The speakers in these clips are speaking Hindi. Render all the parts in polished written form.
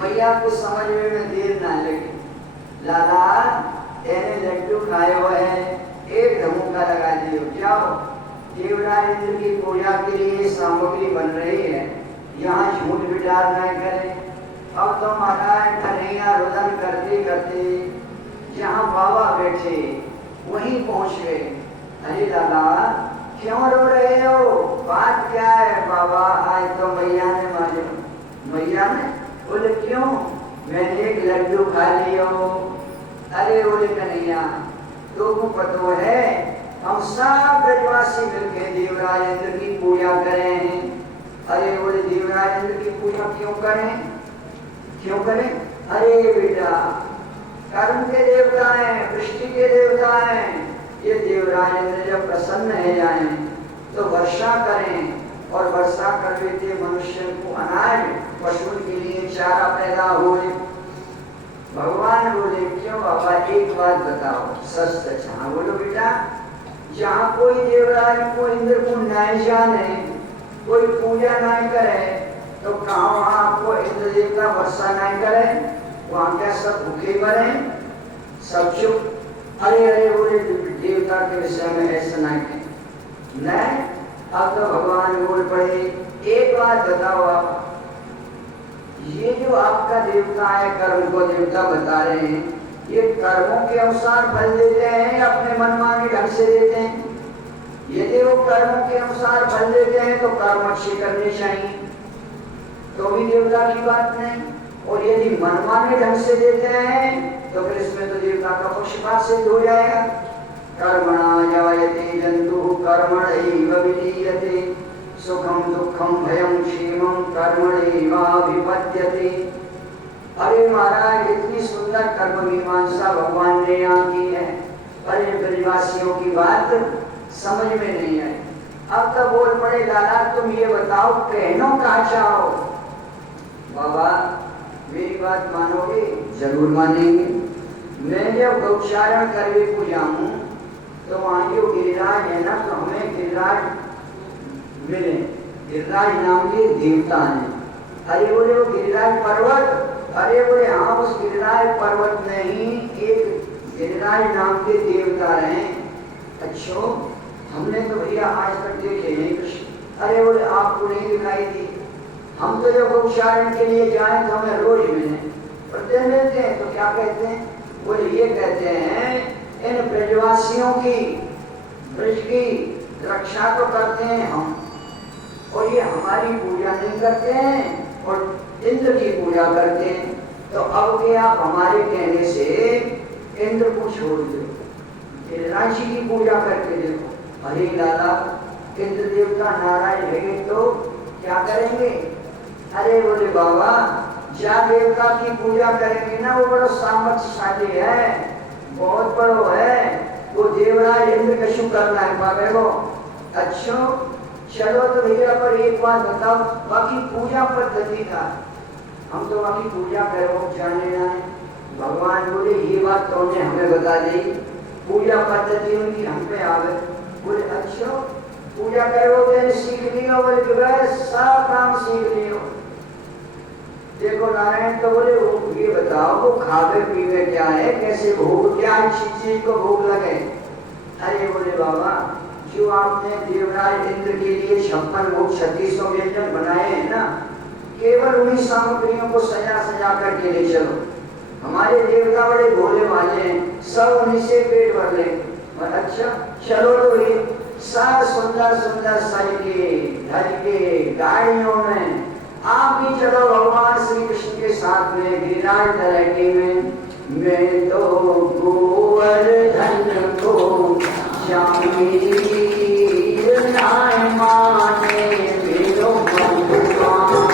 मैया को समझने में देर ना लगे। लाला तेने लड्डू खाए हुए हैं, एक धमुका लगा दियो, जाओ देवराज इंद्र की पूजा के लिए सामग्री बन रही है, यहाँ झूठ विचार न करें। अब तो महाराज कन्हैया रुदन करते करते जहाँ बाबा बैठे वहीं पहुँच गए। अरे लाला क्यों रो रहे हो, बात क्या है? बाबा आज तो मैया ने मारे। मैया ने? बोले क्यों? मैंने एक लड्डू खा लियो। अरे बोले कन्हैया तुमको पता है हम सब ब्रजवासी मिलकर देवराज इंद्र की पूजा करें हैं। अरे बोले देवराज इंद्र की पूजा क्यों करें? क्यों करें? अरे बेटा कर्म के देवता हैं, वृष्टि के देवता हैं। ये देवराज इंद्र जब प्रसन्न है जाए तो वर्षा करें और वर्षा कर देते मनुष्य को अनाज, पशु के लिए चारा पैदा हुए। भगवान बोले क्यों बाबा एक बात बताओ, सच सच। हाँ बोलो बेटा, जहाँ कोई देवराज को इंद्र को न जाने, कोई पूजा नहीं करे, तो कहाँ वहाँ आपको इंद्र देवता वर्षा नहीं करे? वहाँ क्या सब भूखे मरे, सब चुप? अरे अरे बोले देवता के विषय में ऐसा नहीं कहें। नहीं, अब तो भगवान बोल पड़े एक बात बताओ आप, ये जो आपका देवता है कर्म को देवता बता रहे हैं, ये कर्मों के अनुसार फल देते हैं अपने मनमाने ढंग से देते हैं? यदि वो कर्मों के अनुसार फल देते हैं तो कर्म अच्छे करने चाहिए, तो भी देवता की बात नहीं। और यदि मनमाने ढंग से देते हैं तो फिर इसमें तो देवता का पक्षपात सिद्ध हो जाएगा। कर्मणा जायते जंतु कर्मणैव विलीयते, सुखम दुखम भयम क्षेमम कर्मणैवाभिपद्यते। अरे महाराज इतनी सुंदर कर्म मीमांसा भगवान ने यहाँ की है, पर इन ब्रजवासियों की बात समझ में नहीं आई। अब तो बोल पड़े लाला तुम ये बताओ कहनो कहा चाहो? बाबा मेरी बात मानोगे? जरूर मानेंगे। मैं जब गौचारण करने को जाऊं तो वहाँ जो गिरिराज है ना, तो हमें गिरिराज मिले। गिरिराज नाम के देवता है। अरे बोले वो गिरिराज पर्वत? अरे बोले हाँ, उस गिरिराज पर्वत में ही एक गिरिराज नाम के देवता हैं। अच्छा, हमने तो भैया आज तक देखे नहीं कृष्ण। अरे बोले आपको नहीं दिखाई दी? हम तो जब उच्चारण के लिए जाए तो हमें रोज मिले, प्रतिदिन मिलते हैं। तो क्या कहते हैं? बोले ये कहते हैं इन ब्रजवासियों की, ब्रज की रक्षा तो करते हैं हम, और ये हमारी पूजा नहीं करते हैं और इंद्र की पूजा करते हैं। तो अब के आप हमारे कहने से इंद्र को छोड़ दो, गिरिराज जी की पूजा करके देखो। अरे लाला इंद्र देवता नारायण है तो क्या करेंगे? अरे बोले बाबा जा देवता की पूजा करेंगे ना, वो बड़ा सामर्थ्यशाली है, बहुत बड़ो है, वो देवराज इंद्र कशु करना है बाबे को। अच्छा चलो तो भैया पर एक बात बताओ, बाकी पूजा पद्धति का हम तो बाकी पूजा करो जाने ना। भगवान बोले ये बात तो उन्हें हमें बता दी, पूजा पद्धति उनकी हम पे आवे। बोले अच्छा पूजा करोगे सीख लियो? बोले सब काम सीख लियो। देखो नारायण तो बोले वो ये बताओ वो खावे पीवे क्या है, कैसे भोग, क्या चीज को भोग लगे? अरे बोले बाबा जो आपने देवराज इंद्र के लिए 56 भोग 3600 व्यंजन बनाए हैं ना, केवल उन्हीं सामग्रियों को सजा सजा करके ले चलो। हमारे देवता बड़े भोले वाले हैं, सब उन्हीं से पेट भर ले। और अच्छा चलो तो ये सब सुंदर सुंदर सज के धज के गाड़ियों में आप भी चलो भगवान श्री कृष्ण के साथ में गिरिराज तलहटी में। मैं तो गोवर्धन को श्यामी नाय माने मेरो भगवान।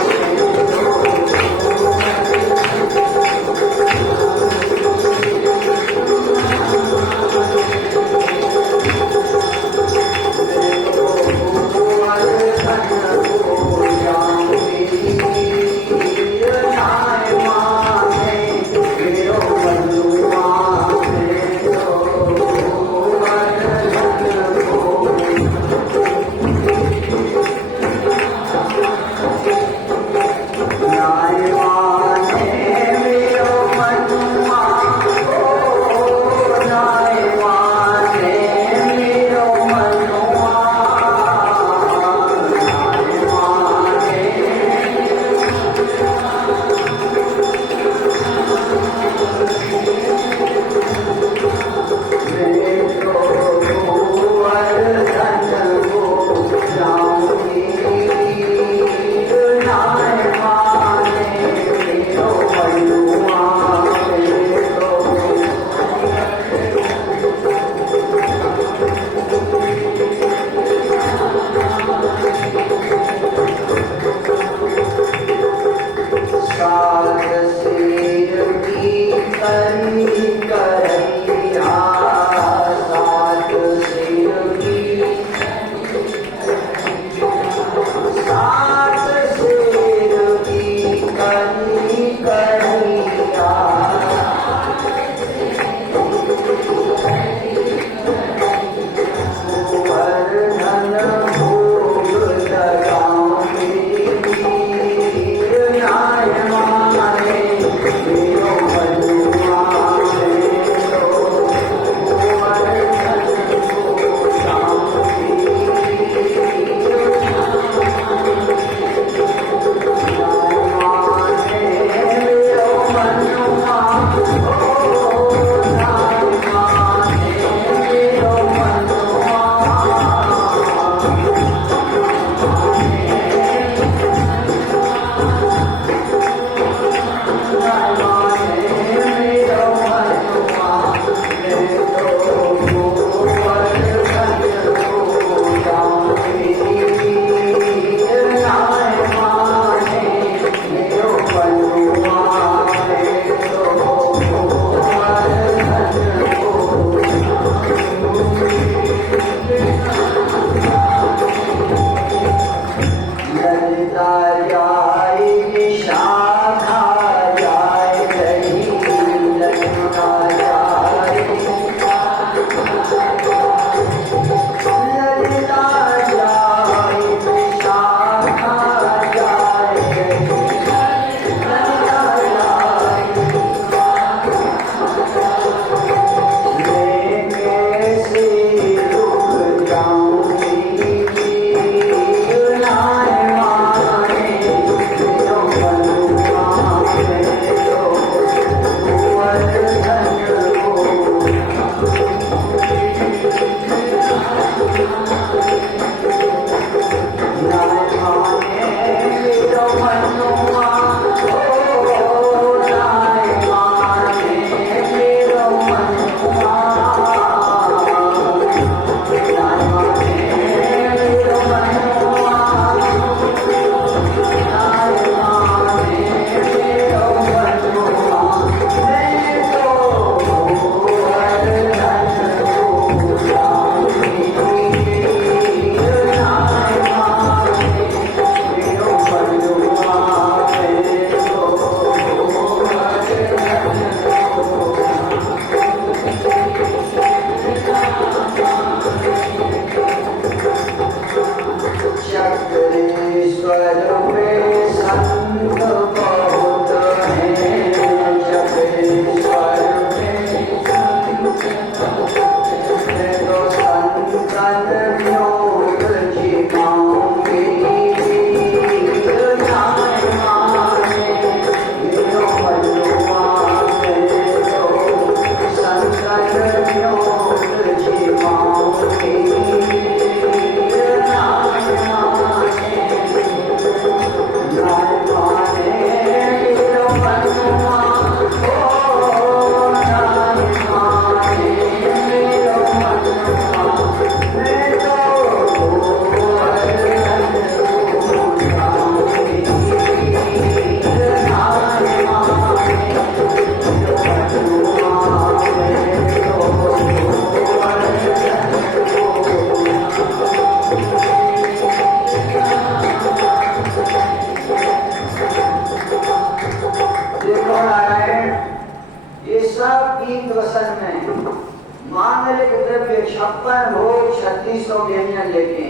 मांगलिक द्रव्य 56 भोग 3600 व्यंजन लेके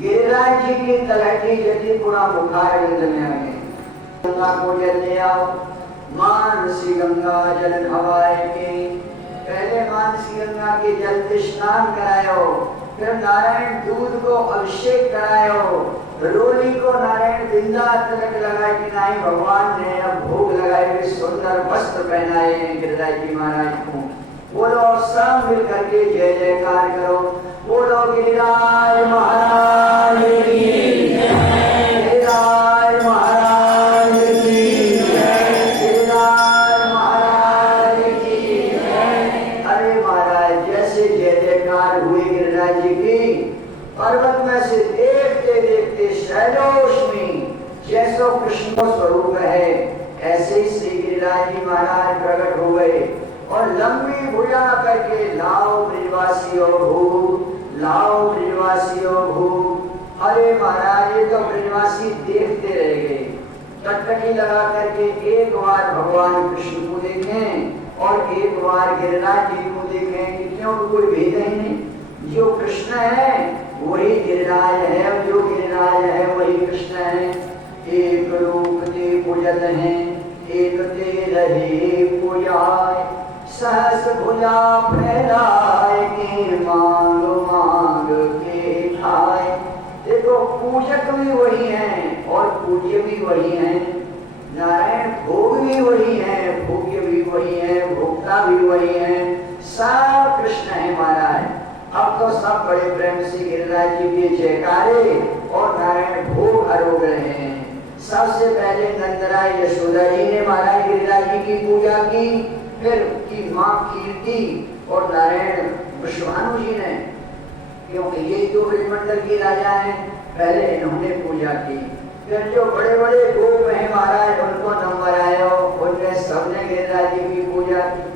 गिरिराज जी की तलहटी जल्दी पूरा बुखार में आ गए। गंगा को जल ले आओ, मानसी गंगा जल हवाए के, पहले मानसी गंगा के जल से स्नान करायो, फिर नारायण दूध को अभिषेक करायो, रोली को नारायण बिंदा तिलक लगाए कि नहीं भगवान ने अब भोग लगाए हुए सुंदर वस्त्र पहनाए हैं गिरिराज जी महाराज को। बोलो सब मिल करके जय जयकार करो, बोलो गिरिराज महाराज की जय, गिरिराज महाराज की जय, गिरिराज महाराज की जय। अरे महाराज जैसे जय जयकार हुए गिरिराज जी की, पर्वत में से देखते देखते शैलोष्मी जैसो कृष्ण का स्वरूप है ऐसे ही श्री गिरिराज जी महाराज प्रकट हो गए और लंबी भुजा करके लाओ ब्रजवासियों भूख, लाओ ब्रजवासियों भूख। अरे महाराज ये तो ब्रजवासी देखते रह गए, टकटकी लगा करके एक बार भगवान कृष्ण को देखें और एक बार गिरिराज जी को देखें कि क्यों कोई भेद ही नहीं, जो कृष्ण है वही गिरिराज है और जो गिरिराज है वही कृष्ण है। एक रूप ते पूजत हैं, एक ते रहे पूजाए, सहस भुजा फैलाए के मांग मांग के खाए। देखो पूजक भी वही हैं और पूज्य भी वही हैं, नारायण भोग भी वही हैं, भोग्य भी वही हैं, भोक्ता भी वही हैं, सब कृष्ण है महाराज। अब तो सब बड़े प्रेम से गिरिराज जी के जयकारे और नारायण भोग आरोग रहे हैं। सबसे पहले नंदराय यशोदा जी ने महाराज गिरिराज जी की पूजा की, फिर की मां कीर्ति और नारायण विश्वानु जी ने, क्योंकि ये दो ब्रजमंडल की राजा हैं, पहले इन्होंने पूजा की। फिर जो बड़े बड़े गोप हैं महाराज उनको नंबर आयो, उनमें सबने गिरिराज जी की पूजा की।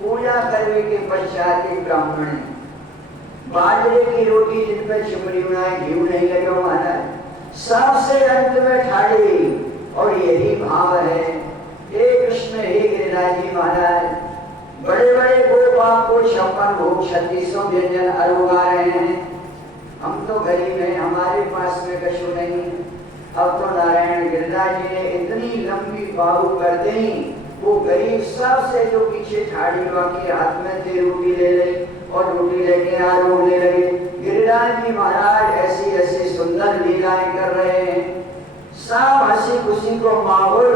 पूजा करने के पश्चात एक ब्राह्मण बाजरे की रोटी जिन पे चिमड़ी बनाए घी नहीं लगे महाराज, सबसे अंत में ठाड़ी और यही भाव है, हे कृष्ण हे गिरिराज जी महाराज, बड़े बड़े गोप आपको 56 भोग 3600 व्यंजन अरुगा रहे हैं, हम तो गरीब हैं, हमारे पास में कछु नहीं। अब तो नारायण गिरिराज जी ने इतनी लंबी बाहु कर दी, वो गरीब सबसे जो पीछे ठाड़ी बाकी हाथ में थे रोटी ले ले और रोटी लेके आरोगने लगे। गिरिराज जी महाराज ऐसी ऐसी सुंदर लीलाएं कर रहे हैं, सब हंसी खुशी को माहौल।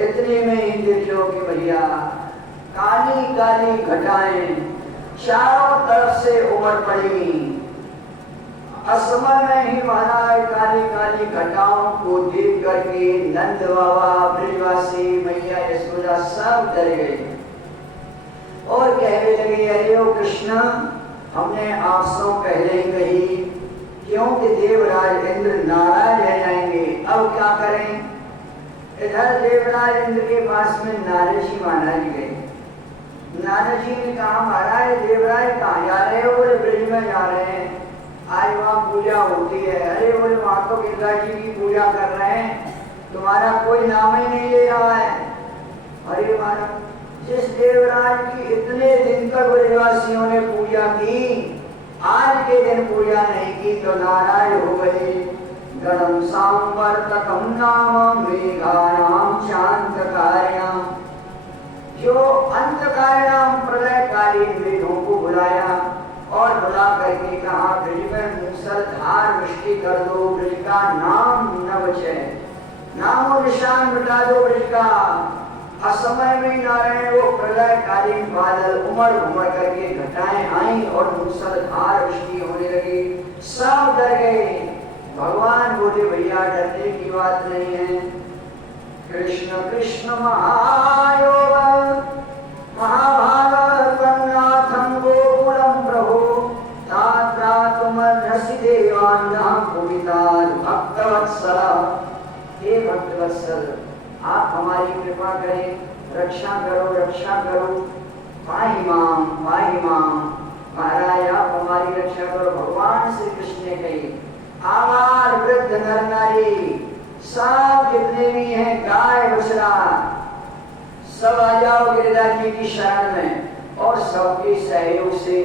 इतने में ही देखो कि भैया काली काली घटाएं चारों तरफ से उमड़ पड़ी। असमय में ही महाराज काली काली घटाओं को देख करके नंद बाबा ब्रजवासी मैया यशोदा सब डर गए और कहने लगे, अरे ओ कृष्ण, हमने आपसे पहले ही कही क्योंकि देवराज इंद्र नाराज रह जाएंगे, अब क्या करें। इधर देवराज इंद्र के पास में नारद जी महाराज गए। नारद जी ने कहा, महाराज देवराज कहाँ जा रहे हो? बोले ब्रज में जा रहे हैं, आज वहाँ पूजा होती है। अरे बोले वहाँ तो गिरिराज जी की पूजा कर रहे हैं, तुम्हारा कोई नाम ही नहीं ले रहा है। अरे महाराज, जिस देवराज की इतने दिन तक ब्रजवासियों ने पूजा की, आज के दिन पूजा नहीं की तो नाराज हो गए। गणम सांवर्तकम नाम मेघानाम शांतकार्याम, जो अंधकार्याम प्रलयकारी मेघों को बुलाया और बुला करके कहा ब्रज में मूसलधार वृष्टि कर दो, ब्रज का नाम न बचे, नामो निशान मिटा दो ब्रज का। असमय में नारायण वो प्रलयकालीन बादल उमड़ उमड़ करके घटाएं आई और मूसलधार वृष्टि होने लगी। सब डर गए। भगवान बोले, भैया डरने की बात नहीं है। कृष्ण कृष्ण महायोग महाभाग तन्नाथं गोकुलम प्रभु तात्रा तुमर्हसि देवान्नां भूमितान् भक्तवत्सल। हे भक्तवत्सल, आप हमारी कृपा करें, रक्षा करो रक्षा करो। पाहि माम पाहि माम, महाराज आप हमारी रक्षा करो। भगवान श्री कृष्ण ने कही, आवार वृद्ध नर नारी सब जितने भी हैं, गाय बछड़ा, सब आ जाओ गिरिराज जी की शरण में। और सबके सहयोग से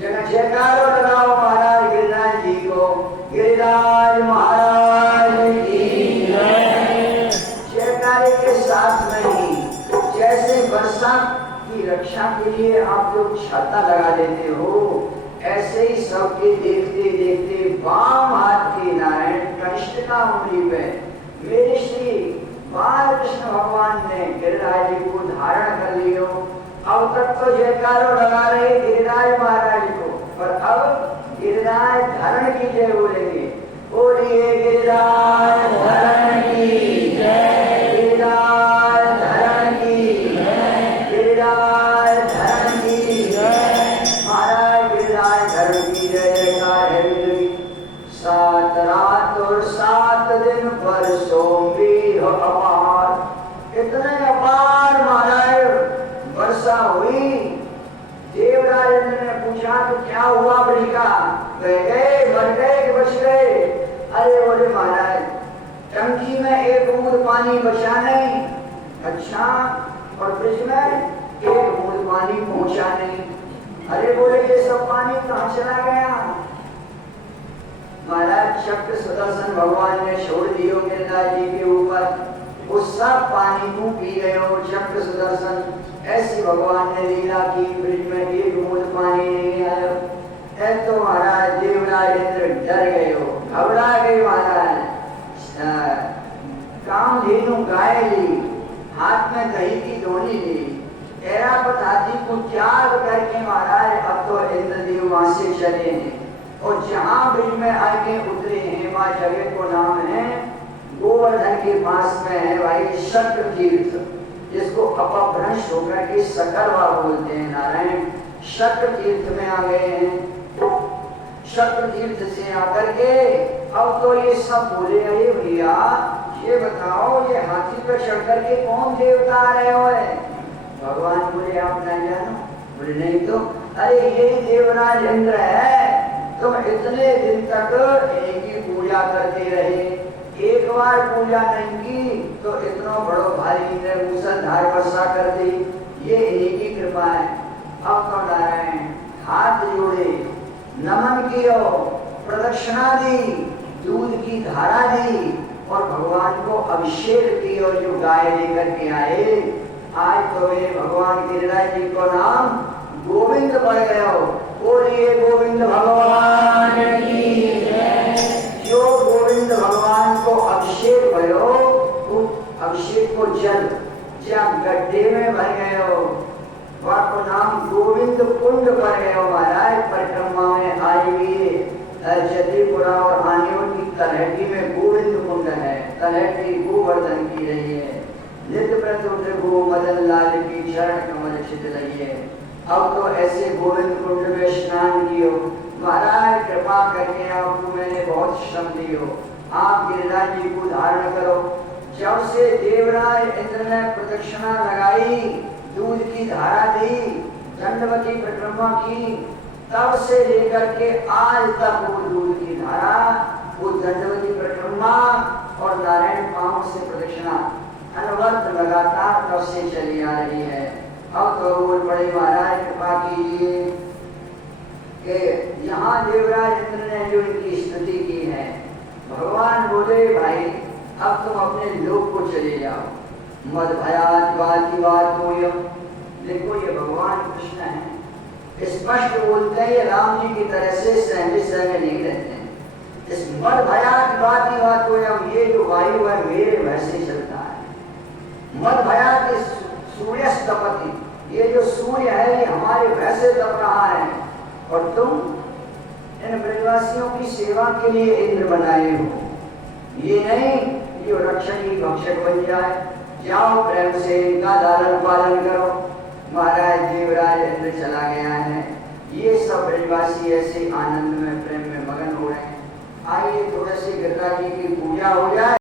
जयकारो लगाओ महाराज गिरिराज जी को। गिरिराज महाराज की जयकारे के साथ में ही जैसे वर्षा की रक्षा के लिए आप लोग छाता लगा देते हो, ऐसे ही सबके देखते देखते वाम हाथ के नारायण कनिष्ठ का उंगली पे मेरे श्री बालकृष्ण भगवान ने गिरिराज जी को धारण कर लियो। अब तक तो जयकारो लगा रहे गिरिराज महाराज को, पर अब गिरिराज धारण की जय बोलेंगे। बोलिए गिरिराज धारण की जय, गिरिराज धारण की जय, गिरिराज धारण की जय। महाराज गिरिराज धारण की जय जयकार है। 7 रात और 7 दिन बरसों भी हो अपार। इतने अपार महाराज वर्षा हुई। देवराज इंद्र ने पूछा तो क्या हुआ ब्रज का? बह गए, मर गए कि बच गए? अरे बोले महाराज टंकी में एक बूंद पानी बचा नहीं। अच्छा, और ब्रज में एक बूंद पानी पहुंचा नहीं। अरे बोले ये सब पानी कहाँ चला गया? महाराज चक्र सुदर्शन भगवान ने छोड़ दियो गिरिराज जी के ऊपर, उस सब पानी को पी गए हो चक्र सुदर्शन। ऐसी भगवान ने लीला की, ब्रज में एक बूंद पानी नहीं आया। तो महाराज देवराज इंद्र डर गए हो, घबरा गए महाराज। कामधेनु गाय ली, हाथ में दही की धोनी ली, ऐरावत हाथी को त्याग करके महाराज अब तो इंद्रदेव वहां से चले हैं। और जहां ब्रज में आगे उतरे हैं वहां जगह को नाम है गोवर्धन के पास में है भाई शक्र तीर्थ, जिसको अपभ्रंश होकर के सकरवा बोलते हैं। नारायण शक्र तीर्थ में आ गए हैं। शक्र तीर्थ से आकर के अब तो ये सब बोले, अरे भैया ये बताओ ये हाथी पर चढ़ करके कौन देवता आ रहे हो है? भगवान बोले आप न जानो? बोले नहीं तो। अरे यही देवराज इंद्र है, तुम इतने दिन तक इनकी पूजा करते रहे, एक बार पूजा नहीं की तो इतना बड़ो भारी ने मूसलधार वर्षा कर दी। ये इन्हीं की कृपा है। अब तो नारायण हाथ जोड़े, नमन कियो, प्रदक्षिणा दी, दूध की धारा दी और भगवान को अभिषेक किया। जो गाय लेकर के आए, आज तो मेरे भगवान गिरिराज जी को नाम गोविंद पड़ गया हो। बोलिए गोविंद भगवान की जय। जो गोविंद भगवान को अभिषेक भयो, अभिषेक को जल जब गड्ढे में भर गए हो, वह को नाम गोविंद कुंड पड़ गए हो महाराज। परिक्रमा में आज भी जदीपुरा और आनियों की तलहटी में गोविंद कुंड है। तलहटी गोवर्धन की रही है। नित्य प्रति गो मदन लाल की चरण कमल छित लगी है। अब तो ऐसे गोविंद कुंड में स्नान कियो महाराज। कृपा करके आपको मैंने बहुत श्रम दियो, आप गिरिराज जी को धारण करो। जब से देवराज इंद्र ने प्रदक्षिणा लगाई, दूध की धारा दी, दंडवती परिक्रमा की, तब से लेकर के आज तक वो दूध की धारा, वो दंडवती परिक्रमा और नारायण पांव से प्रदक्षिणा अनवरत लगातार तब से चली आ रही है। अब तो बोल पड़े महाराज कृपा कीजिए कि यहाँ देवराज इंद्र ने जो इनकी स्तुति की है, भगवान बोले भाई अब तुम अपने लोक को चले जाओ। मद भयात की बात हो। देखो ये भगवान कृष्ण है, स्पष्ट बोलते हैं, ये राम जी की तरह से सहमे सहमे नहीं रहते हैं। इस मद भयात की बात हो, ये जो वायु है मेरे वैसे चलता है। मद भयात सूर्य तपति, ये जो सूर्य है ये हमारे वैसे तप रहा है, और तुम इन ब्रजवासियों की सेवा के लिए इंद्र बनाए हो। ये नहीं जो रक्षक ही भक्षक बन जाए। जाओ प्रेम से इनका लालन पालन करो। महाराज देवराज इंद्र चला गया है। ये सब ब्रजवासी ऐसे आनंद में प्रेम में मगन हो रहे हैं। आइए थोड़े से गिरिराज जी की पूजा हो जाए।